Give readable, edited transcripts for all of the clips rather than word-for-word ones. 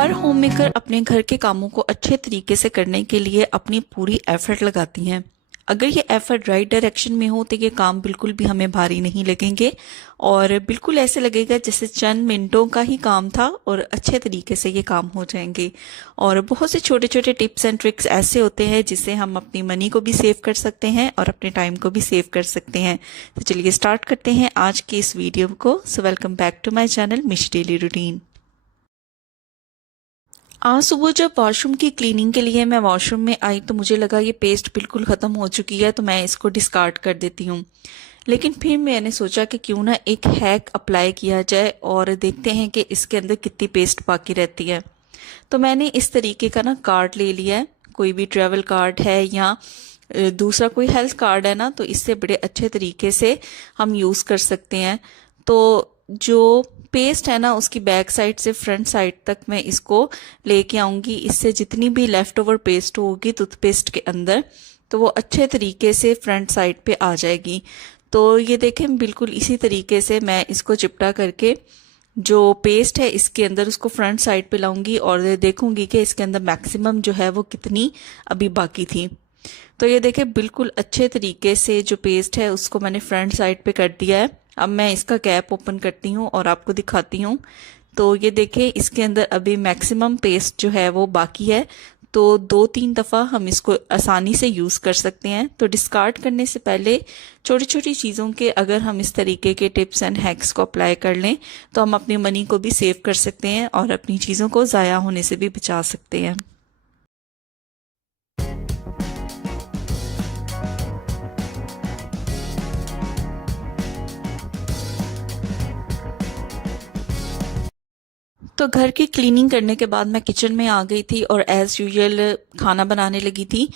हर homemaker अपने घर के कामों को अच्छे तरीके से करने के लिए अपनी पूरी एफर्ट लगाती हैं। अगर ये एफर्ट राइट डायरेक्शन में हो तो ये काम बिल्कुल भी हमें भारी नहीं लगेंगे और बिल्कुल ऐसे लगेगा जैसे चंद मिनटों का ही काम था और अच्छे तरीके से ये काम हो जाएंगे। और बहुत से छोटे छोटे टिप्स एंड ट्रिक्स ऐसे होते हैं जिससे हम अपनी मनी को भी सेव कर सकते हैं और अपने टाइम को भी सेव कर सकते हैं। तो चलिए स्टार्ट करते हैं आज की इस वीडियो को। So welcome back to my channel Mish daily routine. आज सुबह जब वॉशरूम की क्लीनिंग के लिए मैं वॉशरूम में आई तो मुझे लगा ये पेस्ट बिल्कुल ख़त्म हो चुकी है तो मैं इसको डिस्कार्ड कर देती हूँ। लेकिन फिर मैंने सोचा कि क्यों ना एक हैक अप्लाई किया जाए और देखते हैं कि इसके अंदर कितनी पेस्ट बाकी रहती है। तो मैंने इस तरीके का ना कार्ड ले लिया है, कोई भी ट्रैवल कार्ड है या दूसरा कोई हेल्थ कार्ड है ना, तो इससे बड़े अच्छे तरीके से हम यूज़ कर सकते हैं। तो जो पेस्ट है ना उसकी बैक साइड से फ्रंट साइड तक मैं इसको लेके आऊंगी। इससे जितनी भी लेफ्ट ओवर पेस्ट होगी टूथपेस्ट के अंदर तो वो अच्छे तरीके से फ्रंट साइड पे आ जाएगी। तो ये देखें बिल्कुल इसी तरीके से मैं इसको चिपटा करके जो पेस्ट है इसके अंदर उसको फ्रंट साइड पे लाऊंगी और देखूंगी कि इसके अंदर मैक्सिमम जो है वो कितनी अभी बाकी थी। तो ये देखें बिल्कुल अच्छे तरीके से जो पेस्ट है उसको मैंने फ्रंट साइड पे कर दिया है। अब मैं इसका कैप ओपन करती हूँ और आपको दिखाती हूँ। तो ये देखें इसके अंदर अभी मैक्सिमम पेस्ट जो है वो बाकी है। तो 2-3 दफ़ा हम इसको आसानी से यूज़ कर सकते हैं। तो डिस्कार्ड करने से पहले छोटी छोटी चीज़ों के अगर हम इस तरीके के टिप्स एंड हैक्स को अप्लाई कर लें तो हम अपनी मनी को भी सेव कर सकते हैं और अपनी चीज़ों को ज़ाया होने से भी बचा सकते हैं। तो घर की क्लीनिंग करने के बाद मैं किचन में आ गई थी और एज़ यूजुअल खाना बनाने लगी थी।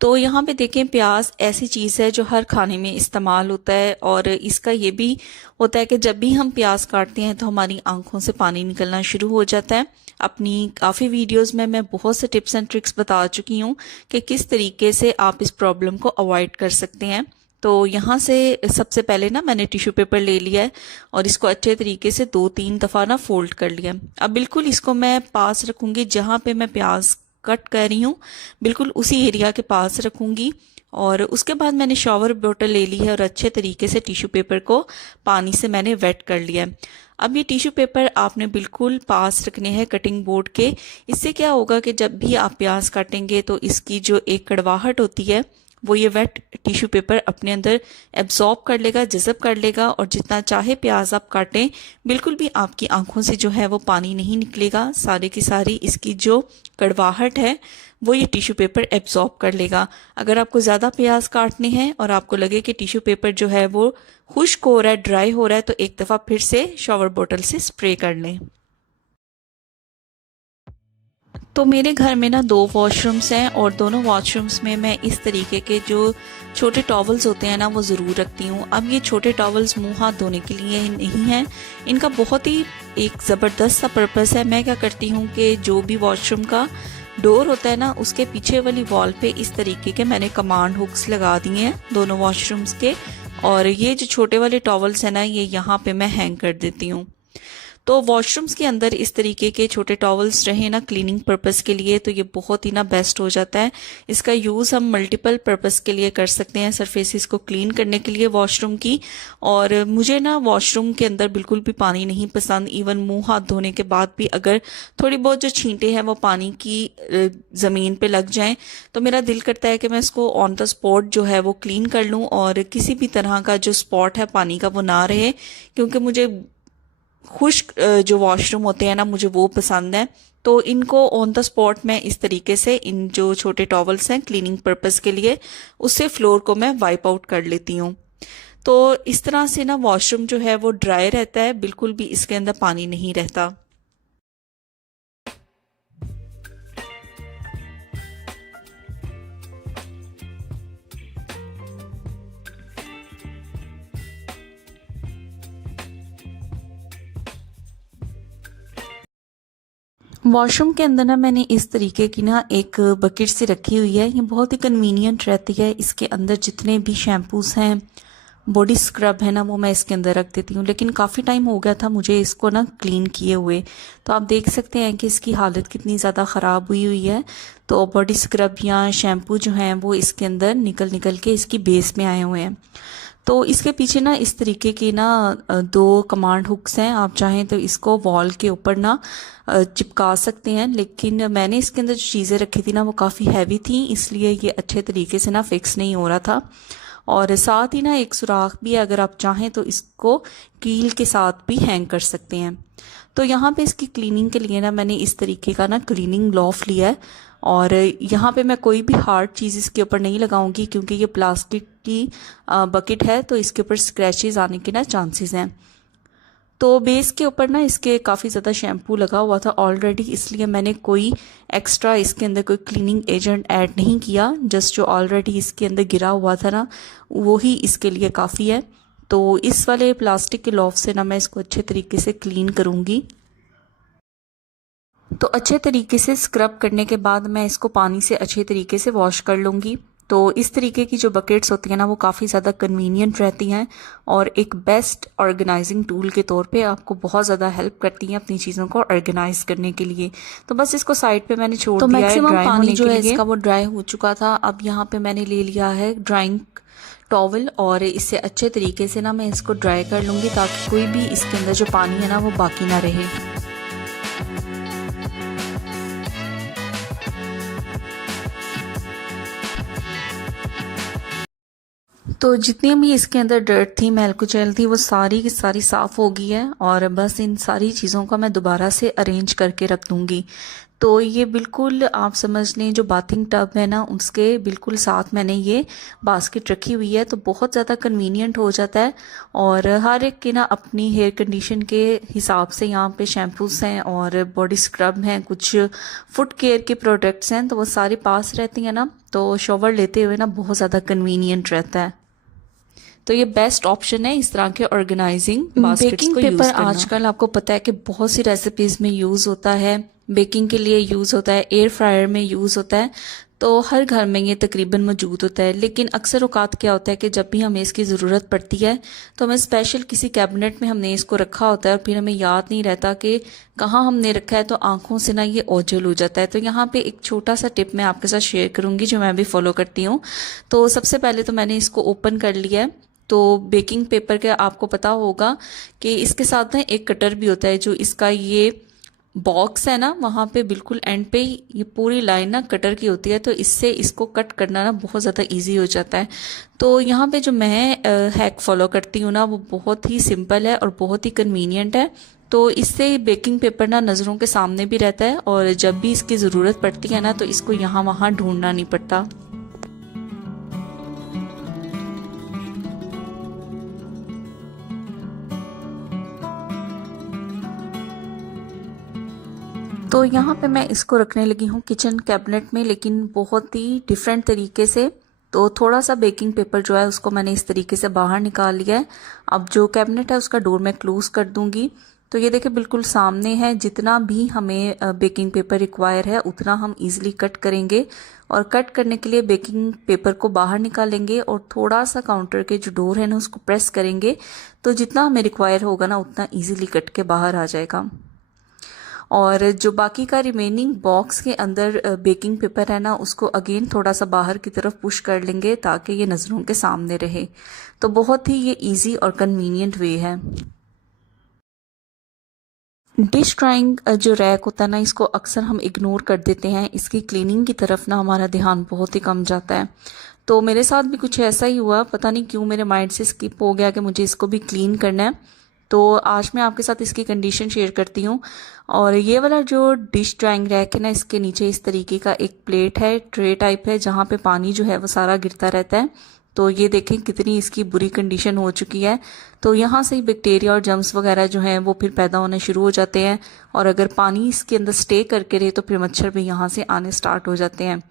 तो यहाँ पे देखें प्याज ऐसी चीज़ है जो हर खाने में इस्तेमाल होता है और इसका ये भी होता है कि जब भी हम प्याज काटते हैं तो हमारी आंखों से पानी निकलना शुरू हो जाता है। अपनी काफ़ी वीडियोस में मैं बहुत से टिप्स एंड ट्रिक्स बता चुकी हूँ कि किस तरीके से आप इस प्रॉब्लम को अवॉइड कर सकते हैं। तो यहाँ से सबसे पहले ना मैंने टिश्यू पेपर ले लिया है और इसको अच्छे तरीके से 2-3 दफ़ा ना फोल्ड कर लिया। अब बिल्कुल इसको मैं पास रखूंगी जहाँ पे मैं प्याज कट कर रही हूँ, बिल्कुल उसी एरिया के पास रखूंगी। और उसके बाद मैंने शॉवर बोतल ले ली है और अच्छे तरीके से टिश्यू पेपर को पानी से मैंने वेट कर लिया है। अब ये टिश्यू पेपर आपने बिल्कुल पास रखने हैं कटिंग बोर्ड के। इससे क्या होगा कि जब भी आप प्याज काटेंगे तो इसकी जो एक कड़वाहट होती है वो ये वेट टिश्यू पेपर अपने अंदर एब्जॉर्ब कर लेगा, जज़ब कर लेगा और जितना चाहे प्याज आप काटें बिल्कुल भी आपकी आंखों से जो है वो पानी नहीं निकलेगा। सारे की सारी इसकी जो कड़वाहट है वो ये टिश्यू पेपर एब्जॉर्ब कर लेगा। अगर आपको ज़्यादा प्याज काटने हैं और आपको लगे कि टिश्यू पेपर जो है वो खुश्क हो रहा है, ड्राई हो रहा है, तो एक दफ़ा फिर से शॉवर बोतल से स्प्रे कर लें। तो मेरे घर में ना 2 वॉशरूम्स हैं और दोनों वॉशरूम्स में मैं इस तरीके के जो छोटे टॉवल्स होते हैं ना वो ज़रूर रखती हूँ। अब ये छोटे टॉवल्स मुंह हाथ धोने के लिए नहीं हैं, इनका बहुत ही एक ज़बरदस्त सा पर्पस है। मैं क्या करती हूँ कि जो भी वॉशरूम का डोर होता है ना उसके पीछे वाली वॉल पे इस तरीके के मैंने कमांड हुक्स लगा दिए हैं दोनों वॉशरूम्स के, और ये जो छोटे वाले टॉवल्स हैं ना ये यहाँ पे मैं हैंग कर देती हूँ। तो वॉशरूम्स के अंदर इस तरीके के छोटे टॉवल्स रहे ना क्लीनिंग पर्पस के लिए तो ये बहुत ही ना बेस्ट हो जाता है। इसका यूज़ हम मल्टीपल पर्पस के लिए कर सकते हैं, सरफेसेस को क्लीन करने के लिए वॉशरूम की। और मुझे ना वॉशरूम के अंदर बिल्कुल भी पानी नहीं पसंद। इवन मुंह हाथ धोने के बाद भी अगर थोड़ी बहुत जो छींटे हैं वो पानी की ज़मीन पे लग जाएं तो मेरा दिल करता है कि मैं इसको ऑन द स्पॉट जो है वो क्लीन कर लूँ और किसी भी तरह का जो स्पॉट है पानी का वो ना रहे, क्योंकि मुझे खुश्क जो वॉशरूम होते हैं ना मुझे वो पसंद है। तो इनको ऑन द स्पॉट मैं इस तरीके से इन जो छोटे टॉवल्स हैं क्लीनिंग पर्पस के लिए उससे फ्लोर को मैं वाइप आउट कर लेती हूँ। तो इस तरह से ना वॉशरूम जो है वो ड्राई रहता है, बिल्कुल भी इसके अंदर पानी नहीं रहता। वॉशरूम के अंदर ना मैंने इस तरीके की ना एक बकेट सी रखी हुई है, ये बहुत ही कन्वीनियंट रहती है। इसके अंदर जितने भी शैम्पूस हैं बॉडी स्क्रब है ना वो मैं इसके अंदर रख देती हूँ। लेकिन काफ़ी टाइम हो गया था मुझे इसको ना क्लीन किए हुए, तो आप देख सकते हैं कि इसकी हालत कितनी ज़्यादा ख़राब हुई हुई है। तो बॉडी स्क्रब या शैम्पू जो हैं वो इसके अंदर निकल निकल के इसकी बेस में आए हुए हैं। तो इसके पीछे ना इस तरीके की ना दो कमांड हुक्स हैं, आप चाहें तो इसको वॉल के ऊपर ना चिपका सकते हैं। लेकिन मैंने इसके अंदर जो चीज़ें रखी थी ना वो काफ़ी हैवी थी, इसलिए ये अच्छे तरीके से ना फिक्स नहीं हो रहा था। और साथ ही ना एक सुराख भी है, अगर आप चाहें तो इसको कील के साथ भी हैंग कर सकते हैं। तो यहाँ पे इसकी क्लीनिंग के लिए ना मैंने इस तरीके का ना क्लीनिंग ग्लोव लिया है। और यहाँ पे मैं कोई भी हार्ड चीज़ इसके ऊपर नहीं लगाऊंगी, क्योंकि ये प्लास्टिक की बकेट है, तो इसके ऊपर स्क्रैचेस आने के ना चांसेस हैं। तो बेस के ऊपर ना इसके काफ़ी ज़्यादा शैम्पू लगा हुआ था ऑलरेडी, इसलिए मैंने कोई एक्स्ट्रा इसके अंदर कोई क्लीनिंग एजेंट ऐड नहीं किया। जस्ट जो ऑलरेडी इसके अंदर गिरा हुआ था ना वो ही इसके लिए काफ़ी है। तो इस वाले प्लास्टिक के लॉफ से ना मैं इसको अच्छे तरीके से क्लीन करूँगी। तो अच्छे तरीके से स्क्रब करने के बाद मैं इसको पानी से अच्छे तरीके से वॉश कर लूँगी। तो इस तरीके की जो बकेट्स होती हैं ना वो काफ़ी ज़्यादा कन्वीनियंट रहती हैं और एक बेस्ट ऑर्गेनाइजिंग टूल के तौर पे आपको बहुत ज़्यादा हेल्प करती हैं अपनी चीज़ों को ऑर्गेनाइज करने के लिए। तो बस इसको साइड पे मैंने छोड़ दिया है। मैक्सिमम पानी जो है इसका वो ड्राई हो चुका था। अब यहाँ पे मैंने ले लिया है ड्राइंग टॉवल और इससे अच्छे तरीके से ना मैं इसको ड्राई कर लूँगी, ताकि कोई भी इसके अंदर जो पानी है ना वो बाकी ना रहे। तो जितनी भी इसके अंदर डर्ट थी, मैल कुचैल थी, वो सारी की सारी साफ़ हो गई है। और बस इन सारी चीज़ों का मैं दोबारा से अरेंज करके रख दूँगी। तो ये बिल्कुल आप समझ लें जो बाथिंग टब है ना उसके बिल्कुल साथ मैंने ये बास्केट रखी हुई है, तो बहुत ज़्यादा कन्वीनियंट हो जाता है। और हर एक की ना अपनी हेयर कंडीशन के हिसाब से यहाँ पे शैम्पूस हैं और बॉडी स्क्रब हैं, कुछ फुट केयर के प्रोडक्ट्स हैं, तो वो सारे पास रहती हैं ना, तो शॉवर लेते हुए ना बहुत ज़्यादा कन्वीनियंट रहता है। तो ये बेस्ट ऑप्शन है इस तरह के ऑर्गेनाइजिंग बास्केट्स को यूज करना। बेकिंग पेपर आजकल आपको पता है कि बहुत सी रेसिपीज में यूज होता है, बेकिंग के लिए यूज होता है, एयर फ्रायर में यूज होता है, तो हर घर में ये तकरीबन मौजूद होता है। लेकिन अक्सर औकात क्या होता है कि जब भी हमें इसकी ज़रूरत पड़ती है तो हमें स्पेशल किसी कैबिनेट में हमने इसको रखा होता है और फिर हमें याद नहीं रहता कि कहाँ हमने रखा है, तो आंखों से ना ये ओझल हो जाता है। तो यहाँ पे एक छोटा सा टिप मैं आपके साथ शेयर करूँगी जो मैं भी फॉलो करती हूँ। तो सबसे पहले तो मैंने इसको ओपन कर लिया है। तो बेकिंग पेपर का आपको पता होगा कि इसके साथ ना एक कटर भी होता है, जो इसका ये बॉक्स है ना वहाँ पे बिल्कुल एंड पे ये पूरी लाइन ना कटर की होती है, तो इससे इसको कट करना ना बहुत ज़्यादा इजी हो जाता है। तो यहाँ पे जो मैं हैक फॉलो करती हूँ ना वो बहुत ही सिंपल है और बहुत ही कन्वीनियंट है। तो इससे बेकिंग पेपर ना नज़रों के सामने भी रहता है और जब भी इसकी ज़रूरत पड़ती है ना तो इसको यहाँ वहाँ ढूंढना नहीं पड़ता। तो यहाँ पे मैं इसको रखने लगी हूँ किचन कैबिनेट में, लेकिन बहुत ही डिफरेंट तरीके से। तो थोड़ा सा बेकिंग पेपर जो है उसको मैंने इस तरीके से बाहर निकाल लिया है। अब जो कैबिनेट है उसका डोर मैं क्लोज कर दूंगी। तो ये देखिए बिल्कुल सामने है, जितना भी हमें बेकिंग पेपर रिक्वायर है उतना हम इजीली कट करेंगे। और कट करने के लिए बेकिंग पेपर को बाहर निकालेंगे और थोड़ा सा काउंटर के जो डोर है ना उसको प्रेस करेंगे, तो जितना हमें रिक्वायर होगा ना उतना इजीली कट के बाहर आ जाएगा। और जो बाकी का रिमेनिंग बॉक्स के अंदर बेकिंग पेपर है ना उसको अगेन थोड़ा सा बाहर की तरफ पुश कर लेंगे ताकि ये नज़रों के सामने रहे। तो बहुत ही ये इजी और कन्वीनियंट वे है। डिश ड्राइंग जो रैक होता है ना इसको अक्सर हम इग्नोर कर देते हैं, इसकी क्लीनिंग की तरफ ना हमारा ध्यान बहुत ही कम जाता है। तो मेरे साथ भी कुछ ऐसा ही हुआ, पता नहीं क्यों मेरे माइंड से स्किप हो गया कि मुझे इसको भी क्लीन करना है। तो आज मैं आपके साथ इसकी कंडीशन शेयर करती हूँ। और ये वाला जो डिश ड्राइंग रैक है ना इसके नीचे इस तरीके का एक प्लेट है, ट्रे टाइप है, जहाँ पे पानी जो है वो सारा गिरता रहता है। तो ये देखें कितनी इसकी बुरी कंडीशन हो चुकी है। तो यहाँ से ही बैक्टीरिया और जर्म्स वगैरह जो हैं वो फिर पैदा होने शुरू हो जाते हैं, और अगर पानी इसके अंदर स्टे करके रहे तो फिर मच्छर भी यहाँ से आने स्टार्ट हो जाते हैं।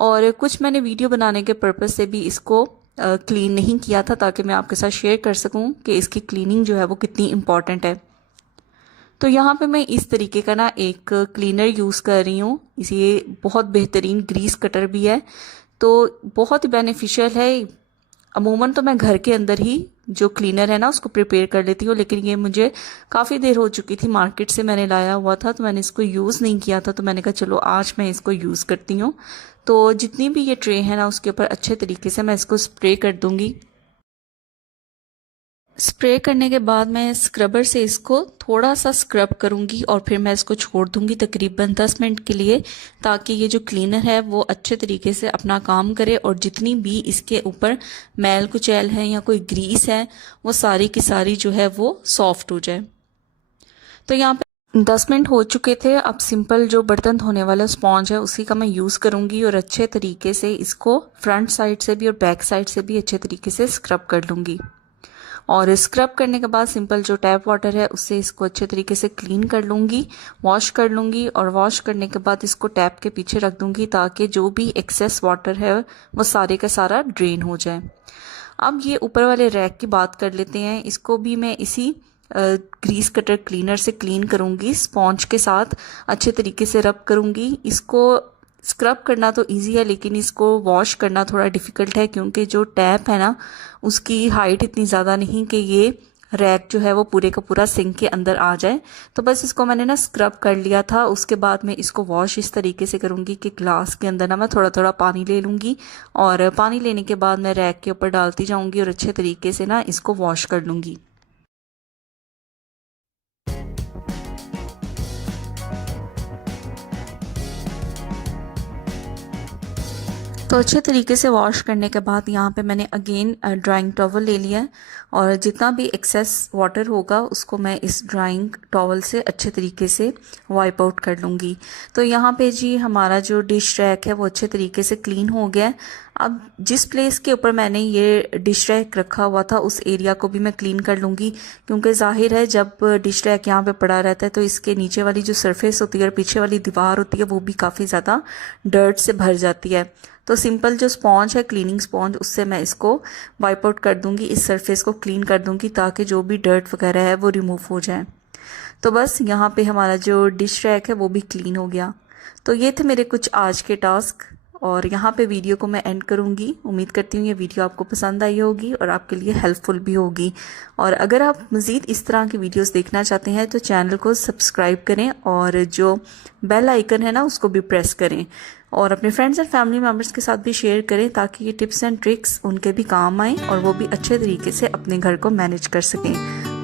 और कुछ मैंने वीडियो बनाने के पर्पज़ से भी इसको क्लीन नहीं किया था, ताकि मैं आपके साथ शेयर कर सकूं कि इसकी क्लीनिंग जो है वो कितनी इम्पॉर्टेंट है। तो यहाँ पे मैं इस तरीके का ना एक क्लीनर यूज़ कर रही हूँ। ये बहुत बेहतरीन ग्रीस कटर भी है, तो बहुत ही बेनिफिशियल है। अमूमन तो मैं घर के अंदर ही जो क्लीनर है ना उसको प्रिपेयर कर लेती हूँ, लेकिन ये मुझे काफ़ी देर हो चुकी थी, मार्केट से मैंने लाया हुआ था तो मैंने इसको यूज़ नहीं किया था, तो मैंने कहा चलो आज मैं इसको यूज़ करती हूँ। तो जितनी भी ये ट्रे है ना उसके ऊपर अच्छे तरीके से मैं इसको स्प्रे कर दूँगी। स्प्रे करने के बाद मैं स्क्रबर से इसको थोड़ा सा स्क्रब करूंगी और फिर मैं इसको छोड़ दूंगी तकरीबन 10 मिनट के लिए, ताकि ये जो क्लीनर है वो अच्छे तरीके से अपना काम करे और जितनी भी इसके ऊपर मैल कुचैल है या कोई ग्रीस है वो सारी की सारी जो है वो सॉफ्ट हो जाए। तो यहाँ पे 10 मिनट हो चुके थे। अब सिंपल जो बर्तन धोने वाला स्पॉन्ज है उसी का मैं यूज़ करूंगी और अच्छे तरीके से इसको फ्रंट साइड से भी और बैक साइड से भी अच्छे तरीके से स्क्रब कर लूँगी। और स्क्रब करने के बाद सिंपल जो टैप वाटर है उससे इसको अच्छे तरीके से क्लीन कर लूँगी, वॉश कर लूँगी। और वॉश करने के बाद इसको टैप के पीछे रख दूँगी ताकि जो भी एक्सेस वाटर है वो सारे का सारा ड्रेन हो जाए। अब ये ऊपर वाले रैक की बात कर लेते हैं। इसको भी मैं इसी ग्रीस कटर क्लीनर से क्लीन करूँगी, स्पॉन्ज के साथ अच्छे तरीके से रब करूँगी। इसको स्क्रब करना तो इजी है लेकिन इसको वॉश करना थोड़ा डिफ़िकल्ट है, क्योंकि जो टैप है ना उसकी हाइट इतनी ज़्यादा नहीं कि ये रैक जो है वो पूरे का पूरा सिंक के अंदर आ जाए। तो बस इसको मैंने ना स्क्रब कर लिया था। उसके बाद मैं इसको वॉश इस तरीके से करूँगी कि ग्लास के अंदर ना मैं थोड़ा थोड़ा पानी ले लूँगी और पानी लेने के बाद मैं रैक के ऊपर डालती जाऊँगी और अच्छे तरीके से ना इसको वॉश कर लूँगी। तो अच्छे तरीके से वॉश करने के बाद यहाँ पे मैंने अगेन ड्राइंग टॉवल ले लिया है और जितना भी एक्सेस वाटर होगा उसको मैं इस ड्राइंग टॉवल से अच्छे तरीके से वाइप आउट कर लूँगी। तो यहाँ पे जी हमारा जो डिश रैक है वो अच्छे तरीके से क्लीन हो गया है। अब जिस प्लेस के ऊपर मैंने ये डिश रैक रखा हुआ था उस एरिया को भी मैं क्लीन कर लूँगी, क्योंकि जाहिर है जब डिश रैक यहाँ पे पड़ा रहता है तो इसके नीचे वाली जो सरफेस होती है और पीछे वाली दीवार होती है वो भी काफ़ी ज़्यादा डर्ट से भर जाती है। तो सिंपल जो स्पॉन्ज है क्लीनिंग स्पॉन्ज उससे मैं इसको वाइप आउट कर दूंगी, इस सरफेस को क्लीन कर दूंगी ताकि जो भी डर्ट वगैरह है वो रिमूव हो जाए। तो बस यहाँ पे हमारा जो डिश रैक है वो भी क्लीन हो गया। तो ये थे मेरे कुछ आज के टास्क और यहाँ पे वीडियो को मैं एंड करूँगी। उम्मीद करती हूँ ये वीडियो आपको पसंद आई होगी और आपके लिए हेल्पफुल भी होगी। और अगर आप मज़ीद इस तरह की वीडियोस देखना चाहते हैं तो चैनल को सब्सक्राइब करें और जो बेल आइकन है ना उसको भी प्रेस करें और अपने फ्रेंड्स एंड फैमिली मेम्बर्स के साथ भी शेयर करें ताकि ये टिप्स एंड ट्रिक्स उनके भी काम आएँ और वो भी अच्छे तरीके से अपने घर को मैनेज कर सकें।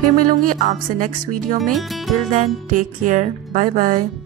फिर मिलूंगी आपसे नेक्स्ट वीडियो में। Till then take care, bye bye.